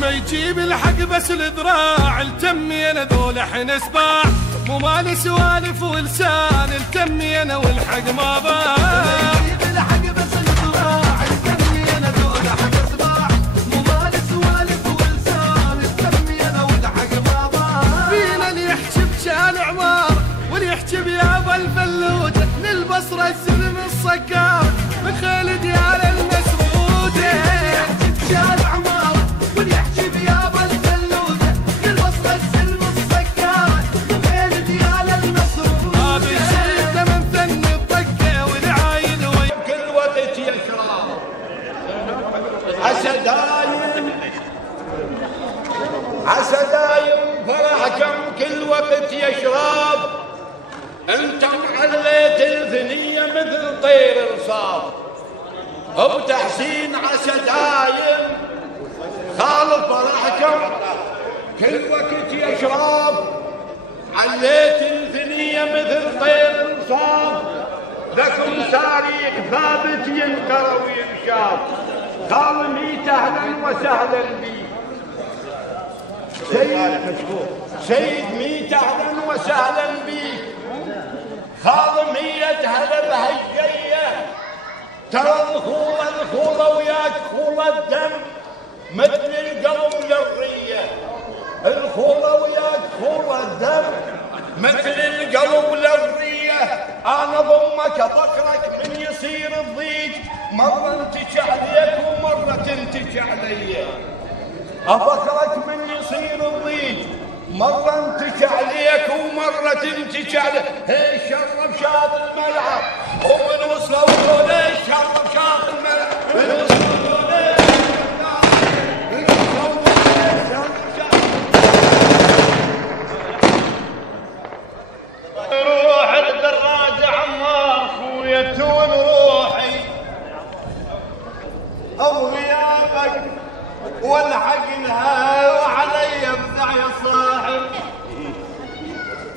ما يجيب الحق بس الذراع التمي انا ذو لحن سباع مو مالي سوالف ولسان التمي انا والحق ما باع. يجيب الحق بس الذراع التمي انا ذو لحن سباع مو مالي سوالف ولسان التمي انا والحق ما باع. فينا اللي يحجب شال عمار واللي يحجب يابا الفلوده للبصره السلم الصقار من خالد يا المسروده. يحجب شال عمار واللي يحجب يابا الفلوده للبصره السلم الصقار من خالد يا المسروده. بشده من فن الطقه والعاين كل وقت يشرب عسدايم فرحكم كل وقت يشرب. انتم عليت الثنيه مثل طير الصاف وبتحسين عسدايم خالف فرحكم كل وقت يشرب. عليت الثنيه مثل طير الصاف لكم تاريخ ثابت ينقرا وينشاف. خالميت اهلا وسهلا بي سيد ميت اهلا وسهلا بيك. خالمية هلا بهالجية ترى الخوضة وياك خوضة الدم مثل القلب للرية. الخوضة وياك خوضة الدم مثل القلب للرية. انا ضمك ابكرك من يصير الضيق مرة انتج عليك ومرة تنتج علي. افكرك من يصير الضيق مرة انتج عليك ومرة تنتج عليك. هي شرب شاط الملعب ومن وصلوا ليش شرب شاط الملعب من وصلوا ليش من وصلوا ليش شرب شاط. روح الدراجة عمار خويا تون روحي او غيابك والحق لها وعلي ابدع يا صاحب.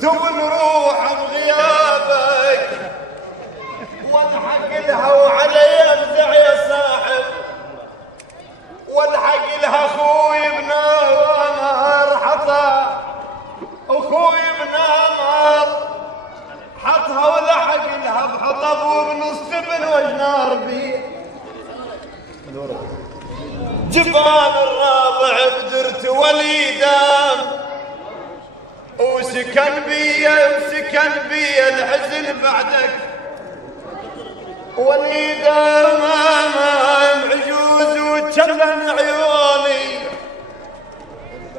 تبن روح بغيابك والحق لها وعلي ابدع يا صاحب. والحق لها اخوي بنار حطها اخوي بنار حطها والحق لها بحطب وبنص تبن وجنار بيه. جبان الرابع بدرت وليدام وسكن بيا الحزن بعدك. وليدام امام عجوز وتشلن عيوني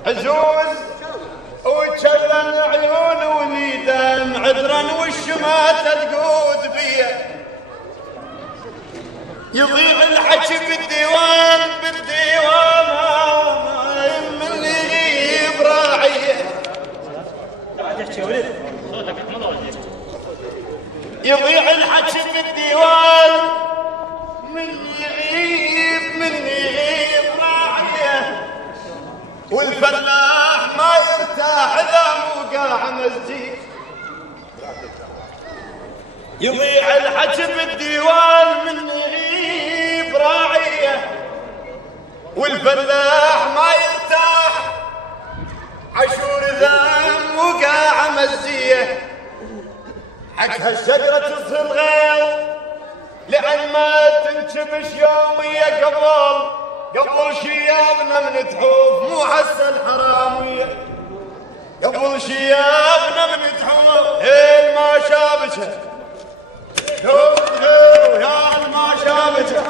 عجوز وتشلن عيون وليدام عذرا والشماتة تقود بيا. يضيع الحكي بالديوان ما يملي براعيه. يضيع الحكي بالديوان من يغيب راعيه. والفلاح ما يرتاح اذا مو قاع مسجد. يضيع الحكي بالديوان من يغيب راعيه. والفلاح ما يرتاح عشور ذم وقاع مزيه. حق هالشجرة تصير غير لأن ما تنشبش يومية قبل شيابنا من تحوف مو حس الحرامية. قبل شيابنا من تحوف هيل ما شابتها يا ما شابتها